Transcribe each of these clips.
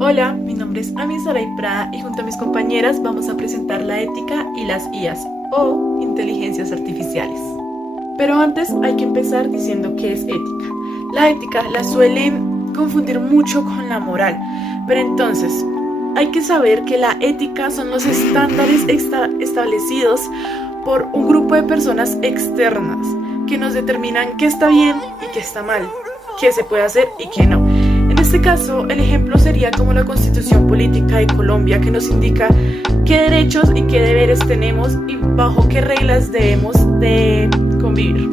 Hola, mi nombre es Ami Saray Prada y junto a mis compañeras vamos a presentar la ética y las IAs o inteligencias artificiales. Pero antes hay que empezar diciendo qué es ética. La ética la suelen confundir mucho con la moral, pero entonces hay que saber que la ética son los estándares establecidos por un grupo de personas externas que nos determinan qué está bien y qué está mal, qué se puede hacer y qué no. En este caso, el ejemplo sería como la Constitución Política de Colombia, que nos indica qué derechos y qué deberes tenemos y bajo qué reglas debemos de convivir.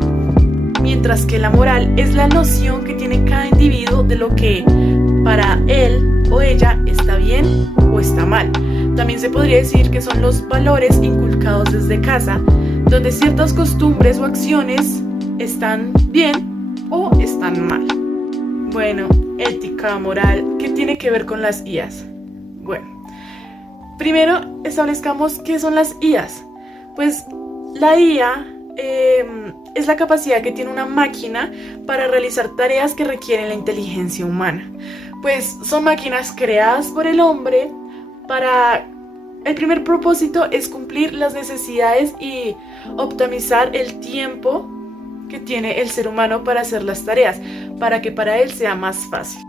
Mientras que la moral es la noción que tiene cada individuo de lo que para él o ella está bien o está mal. También se podría decir que son los valores inculcados desde casa, donde ciertas costumbres o acciones están bien o están mal. Bueno, ética, moral, ¿qué tiene que ver con las IAs? Bueno, primero establezcamos qué son las IAs. Pues la IA es la capacidad que tiene una máquina para realizar tareas que requieren la inteligencia humana. Pues son máquinas creadas por el hombre para... El primer propósito es cumplir las necesidades y optimizar el tiempo que tiene el ser humano para hacer las tareas, para que para él sea más fácil.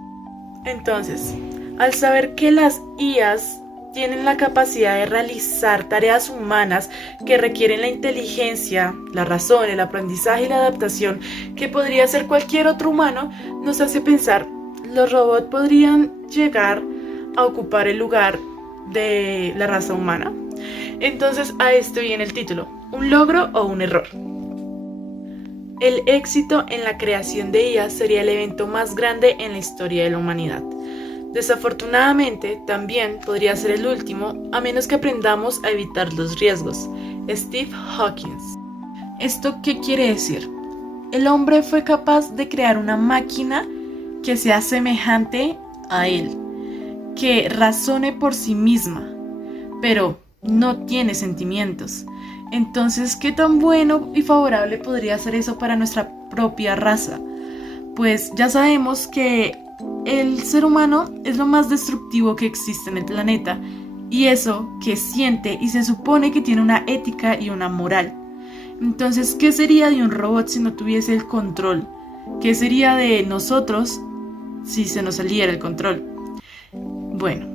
Entonces, al saber que las IAs tienen la capacidad de realizar tareas humanas que requieren la inteligencia, la razón, el aprendizaje y la adaptación que podría hacer cualquier otro humano, nos hace pensar, ¿los robots podrían llegar a ocupar el lugar de la raza humana? Entonces a esto viene el título, ¿un logro o un error? El éxito en la creación de IA sería el evento más grande en la historia de la humanidad. Desafortunadamente, también podría ser el último, a menos que aprendamos a evitar los riesgos. Steve Hawking. ¿Esto qué quiere decir? El hombre fue capaz de crear una máquina que sea semejante a él, que razone por sí misma, pero no tiene sentimientos. Entonces, ¿qué tan bueno y favorable podría ser eso para nuestra propia raza? Pues ya sabemos que el ser humano es lo más destructivo que existe en el planeta, y eso que siente y se supone que tiene una ética y una moral. Entonces, ¿qué sería de un robot si no tuviese el control? ¿Qué sería de nosotros si se nos saliera el control? Bueno,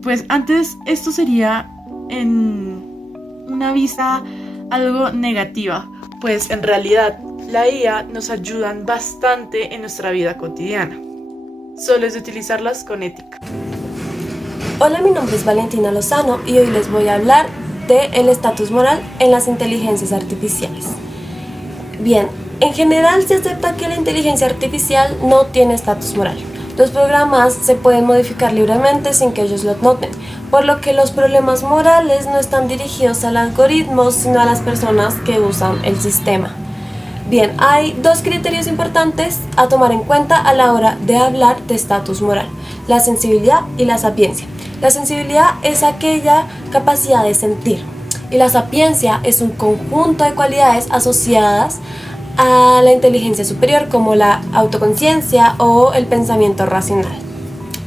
pues antes esto sería en una vista algo negativa, pues en realidad la IA nos ayudan bastante en nuestra vida cotidiana. Solo es de utilizarlas con ética. Hola, mi nombre es Valentina Lozano y hoy les voy a hablar del estatus moral en las inteligencias artificiales. Bien, en general se acepta que la inteligencia artificial no tiene estatus moral. Los programas se pueden modificar libremente sin que ellos lo noten, por lo que los problemas morales no están dirigidos al algoritmo, sino a las personas que usan el sistema. Bien, hay dos criterios importantes a tomar en cuenta a la hora de hablar de estatus moral: la sensibilidad y la sapiencia. La sensibilidad es aquella capacidad de sentir, y la sapiencia es un conjunto de cualidades asociadas a la inteligencia superior, como la autoconciencia o el pensamiento racional.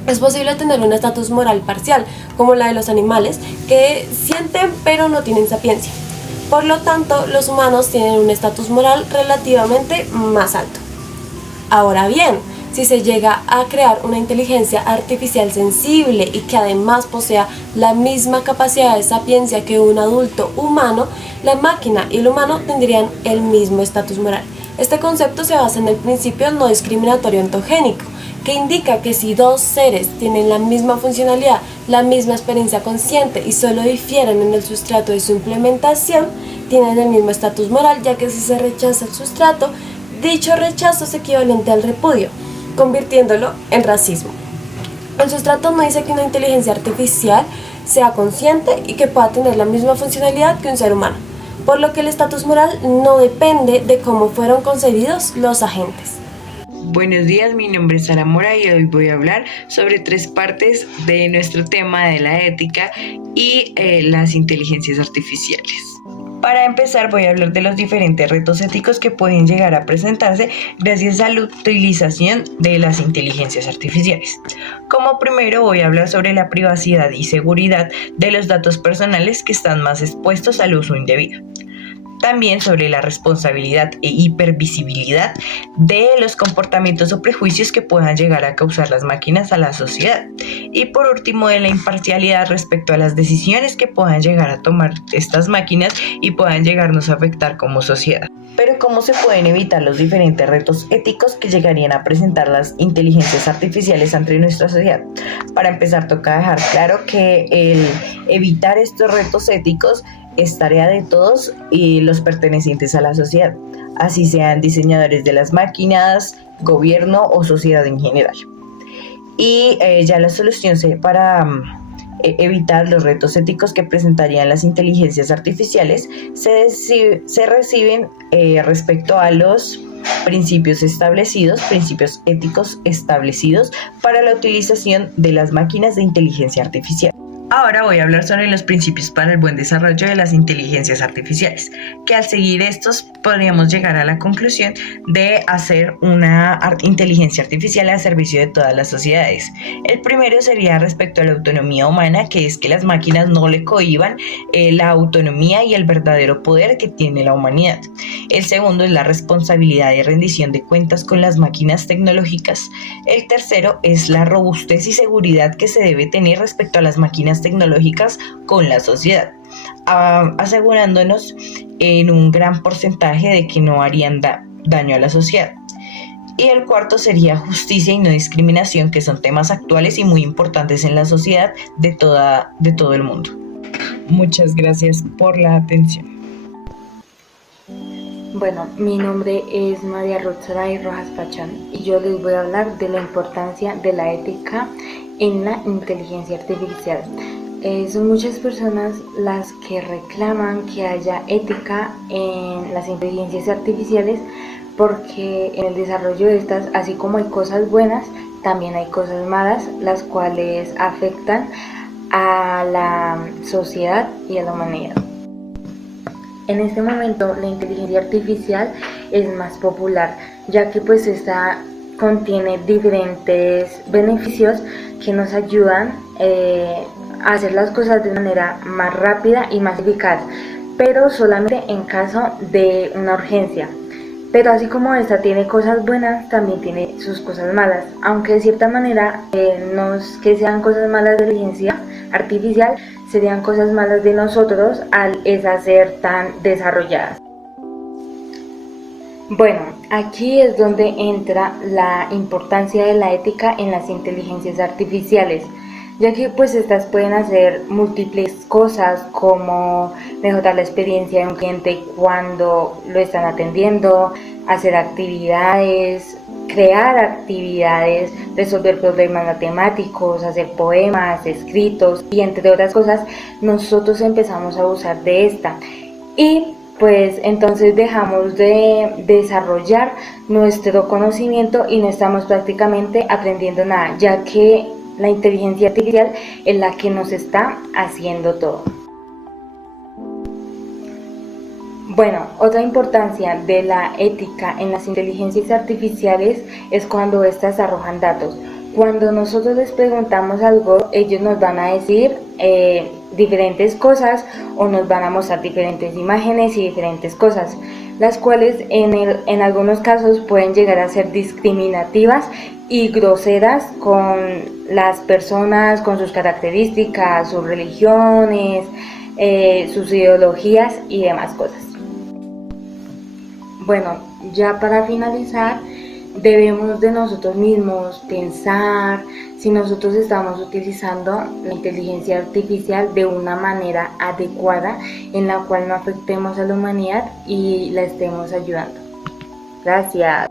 Es posible tener un estatus moral parcial, como la de los animales, que sienten pero no tienen sapiencia. Por lo tanto, los humanos tienen un estatus moral relativamente más alto. Ahora bien, si se llega a crear una inteligencia artificial sensible y que además posea la misma capacidad de sapiencia que un adulto humano, la máquina y el humano tendrían el mismo estatus moral. Este concepto se basa en el principio no discriminatorio ontogénico, que indica que si dos seres tienen la misma funcionalidad, la misma experiencia consciente y solo difieren en el sustrato de su implementación, tienen el mismo estatus moral, ya que si se rechaza el sustrato, dicho rechazo es equivalente al repudio, convirtiéndolo en racismo. El sustrato no dice que una inteligencia artificial sea consciente y que pueda tener la misma funcionalidad que un ser humano, por lo que el estatus moral no depende de cómo fueron concebidos los agentes. Buenos días, mi nombre es Sara Mora y hoy voy a hablar sobre 3 partes de nuestro tema de la ética y las inteligencias artificiales. Para empezar, voy a hablar de los diferentes retos éticos que pueden llegar a presentarse gracias a la utilización de las inteligencias artificiales. Como primero, voy a hablar sobre la privacidad y seguridad de los datos personales que están más expuestos al uso indebido. También sobre la responsabilidad e hipervisibilidad de los comportamientos o prejuicios que puedan llegar a causar las máquinas a la sociedad. Y por último, de la imparcialidad respecto a las decisiones que puedan llegar a tomar estas máquinas y puedan llegarnos a afectar como sociedad. Pero ¿cómo se pueden evitar los diferentes retos éticos que llegarían a presentar las inteligencias artificiales ante nuestra sociedad? Para empezar, toca dejar claro que el evitar estos retos éticos es tarea de todos y los pertenecientes a la sociedad, así sean diseñadores de las máquinas, gobierno o sociedad en general. Y ya la solución para evitar los retos éticos que presentarían las inteligencias artificiales se reciben respecto a los principios éticos establecidos para la utilización de las máquinas de inteligencia artificial. Ahora voy a hablar sobre los principios para el buen desarrollo de las inteligencias artificiales, que al seguir estos podríamos llegar a la conclusión de hacer una inteligencia artificial al servicio de todas las sociedades. El primero sería respecto a la autonomía humana, que es que las máquinas no le cohíban la autonomía y el verdadero poder que tiene la humanidad. El segundo es la responsabilidad y rendición de cuentas con las máquinas tecnológicas. El tercero es la robustez y seguridad que se debe tener respecto a las máquinas tecnológicas con la sociedad, asegurándonos en un gran porcentaje de que no harían daño a la sociedad. Y el cuarto sería justicia y no discriminación, que son temas actuales y muy importantes en la sociedad de todo el mundo. Muchas gracias por la atención. Bueno, mi nombre es María Rosaray Rojas Pachón y yo les voy a hablar de la importancia de la ética en la inteligencia artificial. Son muchas personas las que reclaman que haya ética en las inteligencias artificiales porque en el desarrollo de estas, así como hay cosas buenas, también hay cosas malas, las cuales afectan a la sociedad y a la humanidad. En este momento la inteligencia artificial es más popular, ya que pues esta contiene diferentes beneficios que nos ayudan a hacer las cosas de manera más rápida y más eficaz, pero solamente en caso de una urgencia. Pero así como esta tiene cosas buenas, también tiene sus cosas malas, aunque de cierta manera no es que sean cosas malas de la inteligencia artificial, serían cosas malas de nosotros al ser tan desarrolladas. Bueno, aquí es donde entra la importancia de la ética en las inteligencias artificiales, ya que pues estas pueden hacer múltiples cosas como mejorar la experiencia de un cliente cuando lo están atendiendo, hacer actividades, crear actividades, resolver problemas matemáticos, hacer poemas, escritos y entre otras cosas. Nosotros empezamos a usar de esta y pues entonces dejamos de desarrollar nuestro conocimiento y no estamos prácticamente aprendiendo nada, ya que la inteligencia artificial es la que nos está haciendo todo. Bueno, otra importancia de la ética en las inteligencias artificiales es cuando éstas arrojan datos. Cuando nosotros les preguntamos algo, ellos nos van a decir diferentes cosas o nos van a mostrar diferentes imágenes y diferentes cosas, las cuales en algunos casos pueden llegar a ser discriminativas y groseras con las personas, con sus características, sus religiones, sus ideologías y demás cosas. Bueno, ya para finalizar, debemos de nosotros mismos pensar si nosotros estamos utilizando la inteligencia artificial de una manera adecuada en la cual no afectemos a la humanidad y la estemos ayudando. Gracias.